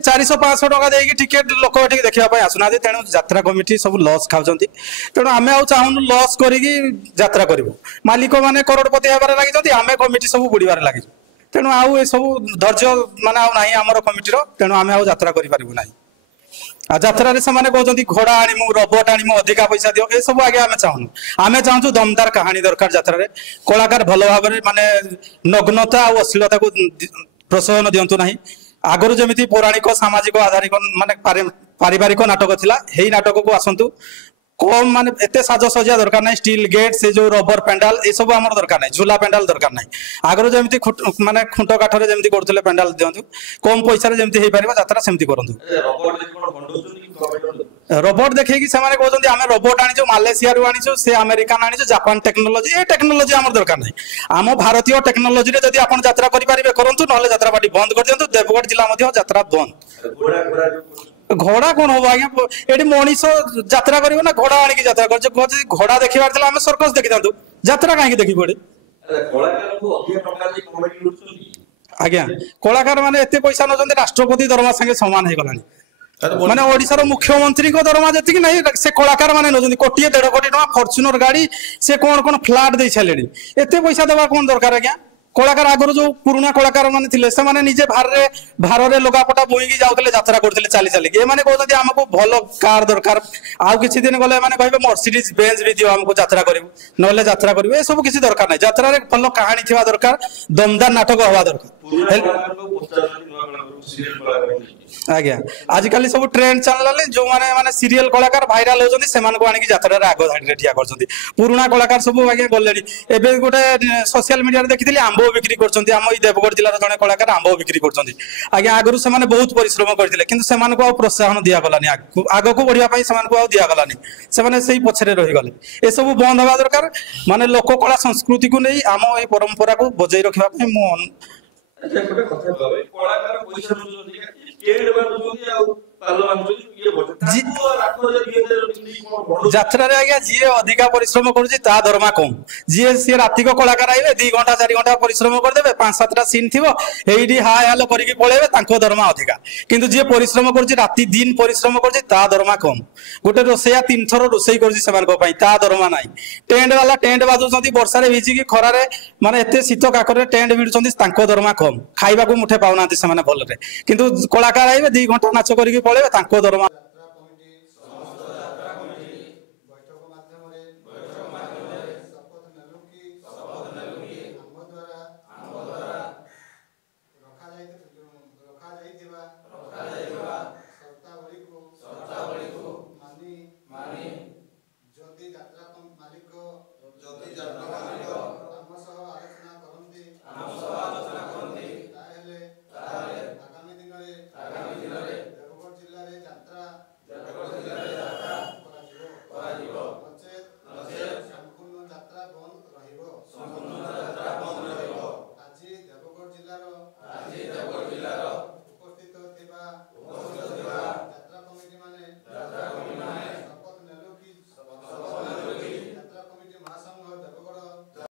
400-500 टका देकी टिकेट लोक एठी देखिबा आसुना तेणु यात्रा कमिटी सब लॉस खाउछंती तेणु आमे आउ चाहुनु लॉस करिकी यात्रा करिवो मालिक माने करोड़पति हेबार लागि आमे कमिटी सब बुड़ीबार लागि तेणु आउ ए सब धैर्य माने आउ नाही हमर कमिटी रो तेणु आमे आउ यात्रा करि पारिबो नाही आ यात्रा रे समाने कहउछंती घोड़ा आनिमु रोबोट आनिमु अधिका पैसा दियो ए सब आगे आमे चाहुनु आमे चाहूछु दमदार कहानी दरकार यात्रा रे कलाकार भलो भाबरे माने नग्नता और अश्लीलता को प्रोत्साहन दियंतु नाही आगरु जमिति पौराणिक सामाजिक आधारिक माने पारिवारिक नाटक थिला हेई नाटक को आसंतु कम माने एते साज सजा दरकार नाही स्टील गेट से जो रबर पेंडाल ए सब हमर दरकार नाही झूला पेंडाल दरकार नाही आगरु जमिति माने खुंट काठरे जमिति करथले पेंडाल दियंतु कम पैसा रे जमिति हेई परिबा यात्रा सेमति करंतु रोबोट देखे कि से कहते आम रोबोट आनी मालेशिया रू आनी से अमेरिकान आनी जापान टेक्नोलोजी ए टेक्नोलोजी आम दरकार नहीं आम भारतीय टेक्नोलोजी रे जदि आपण यात्रा करेंगे करूँ ना यात्रा पार्टी बंद कर दिखाँ देवगढ़ जिला यात्रा बंद घोड़ा कौन हम आज्ञा ये मनीष यात्रा कर ना घोड़ा आनिक यात्रा कर घोड़ा देखा आम सर्कस देखी था यात्रा कहीं देखी पड़े आज्ञा कलाकार मैंने एत पैसा नौ राष्ट्रपति दरमा संगे सामान हो गलानी माने ओडिसा मुख्यमंत्री को दरमा जी नहीं से कलाकार माने नौ कोटी 1.5 कोटी टका फॉर्च्यूनर गाड़ी से कौन कौन फ्लाट दे सारे एत पैसा देवा कौन दरकार आज्ञा कलाकार आगुरी जो पुराना कलाकार मैंने से निजे भारे लुगापटा बोईकी जाते यात्रा करते चली चलिकी एने कहते आमको भल कार दरकार आउ किसी दिन गले कहे मर्सिडीज बेंज भी दियो आमको यात्रा करूँ ना यात्रा करूँ ये सब किसी दरकार नहीं यात्रा भल कहानी थी दरकार दमदार नाटक हवा दरकार आज्ञा आजिकल सब ट्रेंड चलने जो माने सीरियल कलाकार भाइराल होती से यात्रा आग धाड़ी ठिया कर पुराना कलाकार सब आज्ञा गले एवं गोटे सोशल मीडिया देखी आंब बिक्री कर देवगढ़ जिलार जड़े कलाकार आंब बिक्री कर आज्ञा आगुरी से बहुत परिश्रम करते कि प्रोत्साहन दिगलानी आग को बढ़ापी से दिगलानी से पछरे रहीगले ये सब बंद हवा दरकार माने लोक कला संस्कृति को नहीं आम ये परंपरा को बजाई रखापी यात्रा आज्ञा जी अधिका परिश्रम करुँचा दरमा कम जी सी रातिक कलाकार आए 2 घंटा 4 घंटा परिश्रम करदे 5-7टा सीन थी हाय हाल करके पलैबे दरमा अधिका किंतु जी परिश्रम कर राति दिन परिश्रम कर दरमा कम गोटे रोसैया 3 थर रोसई कर दरमा ना टेंट वाला टेंट बाजुंट वर्षा भिजिकी खरारे माने एते शीत काकर टेंट भिड़ुंट दरमा कम खाइबा को मुठे पाऊना भल किंतु कलाकार आए 2 घंटा नाच करके पलैबे दरमा